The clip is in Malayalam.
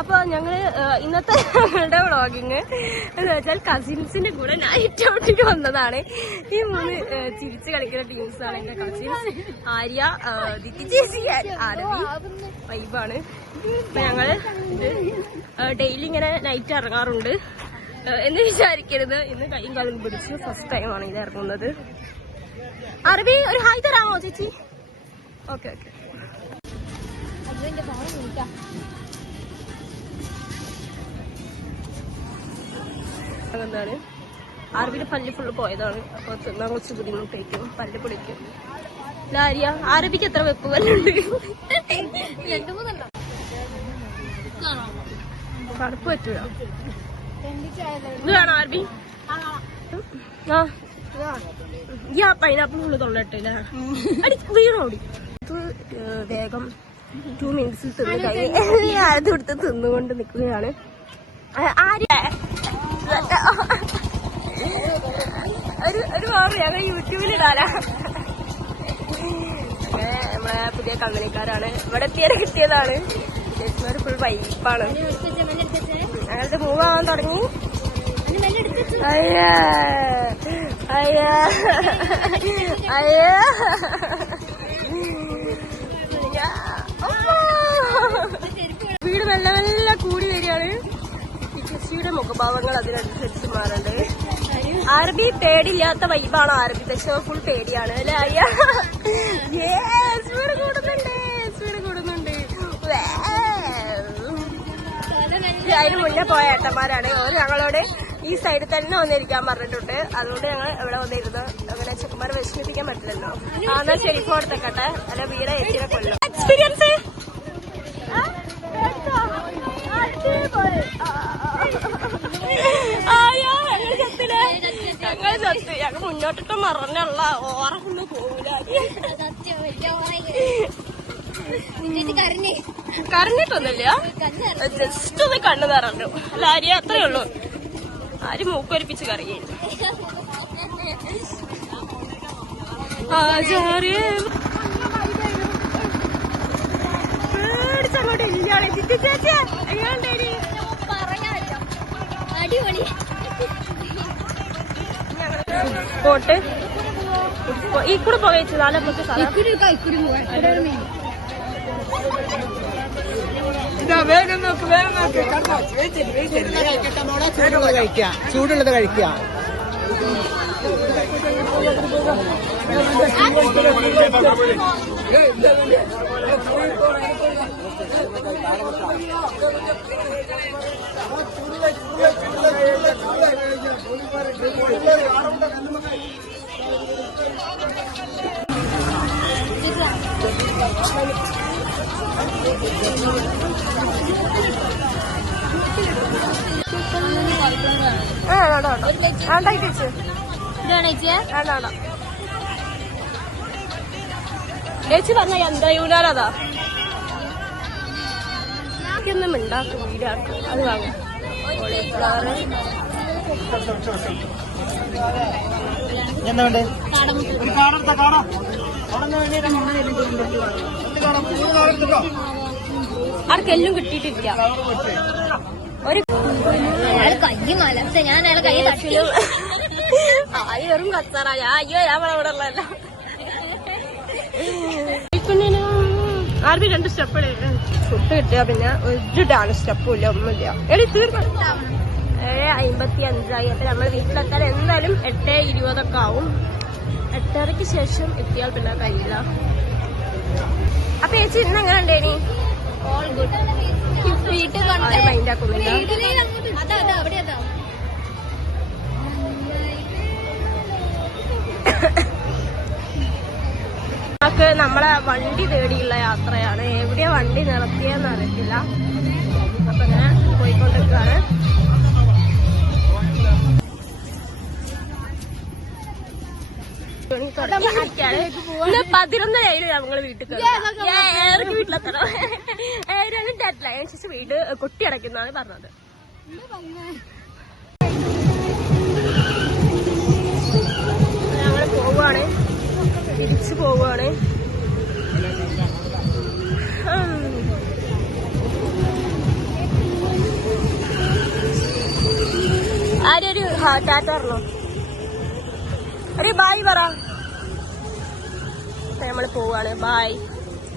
അപ്പൊ ഞങ്ങള് ഇന്നത്തെ ഞങ്ങളുടെ വ്ളോഗിങ് എന്ന് വെച്ചാൽ കസിൻസിന്റെ കൂടെ നൈറ്റ് ഔട്ടിന് വന്നതാണ്. ഈ 3 ചിരിച്ച് കളിക്കുന്ന ടീംസാണ് എന്റെ കസിൻസ്. ആര്യ, ദിത്തി ചേച്ചി, ആരവി, വൈബാണ്. അപ്പൊ ഞങ്ങള് ഡെയിലി ഇങ്ങനെ നൈറ്റ് ഇറങ്ങാറുണ്ട് എന്ന് വിചാരിക്കരുത്. ഇന്ന് കൈയും കാലും പിടിച്ച് ഫസ്റ്റ് ടൈമാണ് ഇത് ഇറങ്ങുന്നത്. അറബി ഒരു ഹായ് തരാമോ ചേച്ചി? Okay okay. എന്താണ് അറബിയുടെ പല്ല് ഫുള്ള് പോയതാണ്. അപ്പൊ തിന്നാൻ കുറച്ച് ബുദ്ധിമുട്ടായിരിക്കും, പല്ല് പൊളിക്കും. ലാരിയ, അറബിക്ക് എത്ര വെപ്പ് പല്ലുണ്ട്? 2-3 കടുപ്പ് പറ്റൂല. ഇത് വേണോ അറബി? ആ പൈനാപ്പിൾ ഫുള്ള് തൊള്ളട്ടില്ല, വീണോടി. വേഗം 2 മിനിറ്റ്സിൽ തിന്ന് കഴിഞ്ഞ് അത് കൊടുത്ത് തിന്നുകൊണ്ട് നിൽക്കുകയാണ്. ഒരു ഓർമ്മ ഞങ്ങൾ യൂട്യൂബിലിടാനാ. നമ്മളെ പുതിയ കമ്പനിക്കാരാണ്, ഇവിടെ എത്തിയാലും കിട്ടിയതാണ്. ചേച്ചിമാര് ഫുൾ വൈപ്പാണ്. ഞങ്ങളുടെ മൂവ് ആവാൻ തുടങ്ങി. അയ്യാ അയ്യാ അയ്യാ വീട് മെല്ലെ മെല്ലെ കൂടി വരികയാണ്. ഈ കൃഷിയുടെ മുഖഭാവങ്ങൾ അതിനനുസരിച്ച് മാറണ്ട്. അറബി പേടില്ലാത്ത വൈബാണോ അറബി? പക്ഷെ ഫുൾ പേടിയാണ് അല്ലേ? അയ്യാ സ്പീഡ് കൂടുന്നുണ്ട്, സ്പീഡ് കൂടുന്നുണ്ട്. അതിന് മുന്നേ പോയ ഏട്ടന്മാരാണ്. ഓര് ഞങ്ങളോട് ഈ സൈഡിൽ തന്നെ വന്നിരിക്കാൻ പറഞ്ഞിട്ടുണ്ട്. അതുകൊണ്ട് ഞങ്ങൾ ഇവിടെ വന്നിരുന്നു. അങ്ങനെ ചെക്കന്മാരെ വിഷമിപ്പിക്കാൻ പറ്റില്ലല്ലോ. എന്നാ ശരി, ഫോട്ടോട്ടെ അല്ല വീട് ഏച്ചിനെ കൊല്ലും. എക്സ്പീരിയൻസ് ഞങ്ങൾ ചത്ത്. ഞങ്ങൾ മുന്നോട്ടിട്ട് മറന്നുള്ള ഓറൊന്നും പോവില്ല. കരഞ്ഞിട്ടൊന്നുമില്ല, ജസ്റ്റ് ഒന്ന് കണ്ണു നിറഞ്ഞു. ലാരിയ അത്രേ ഉള്ളൂ. ആര് മൂക്കൊരിപ്പിച്ച് കറിയേ. പേടിച്ചങ്ങോട്ട് ഇല്ലാളെ ചിത്തി ചേച്ചിയാ എങ്ങാണ്ടേരി അടിപൊളി. പോട്ട് ഈ കൂടെ പോകച്ചു. നാളെ നമുക്ക് വേഗം നോക്ക്, വേഗം നോക്ക്. ചൂടുള്ളത് കഴിക്കാം. ചേച്ചി പറഞ്ഞ എന്താ യൂലാലതാ ഒന്നും ഉണ്ടാക്കും, വീടാക്കും. അത് വാങ്ങും. ആർക്കെല്ലാം കിട്ടിയിട്ടില്ല. ഒരു കയ്യ് മലർച്ച ഞാൻ അയാളെ കൈ തട്ടിലും ആയി വെറും കച്ചാറാ. അയ്യോ ഞാൻ ഇവിടെ ഉള്ളതല്ലോ. ആർബി 2 സ്റ്റെപ്പ് ഫുഡ് കിട്ടിയ പിന്നെ ഒരു ഡാൻസ് സ്റ്റെപ്പും ഇല്ല, ഒന്നുമില്ല. എടി തീർന്നു. 7:55 അപ്പൊ നമ്മൾ വീട്ടിലെത്താൻ എന്തായാലും 8:20 ആവും. 8:30 ശേഷം എത്തിയാൽ പിന്നെ കഴിയില്ല. അപ്പൊ ചേച്ചി ഇന്ന് എങ്ങനെ ഉണ്ടേനി? All good. വീട്ടിൽ മൈൻഡ് ആക്കുന്നില്ല. നമുക്ക് നമ്മളെ വണ്ടി തേടിയുള്ള യാത്രയാണ്. എവിടെയാ വണ്ടി നിർത്തിയെന്ന് അറിയില്ല. അപ്പൊ ഇങ്ങനെ പോയിക്കൊണ്ടിരിക്കുകയാണ്. ഇന്ന് 11:00 ഞങ്ങള് വീട്ടിൽ വീട്ടിലെത്തണം. 7 ഡെഡ്ലൈൻ അനുസരിച്ച് വീട് കൊട്ടിയടയ്ക്കുന്നതാണ് പറഞ്ഞത്. ഞങ്ങള് പോവാണ്, തിരിച്ചു പോവാണ്. ആരും ഒരു ടാറ്റ പറഞ്ഞോ, ഒരു ബായ് പറ. നമ്മള് പോവാണ്. ബായ്.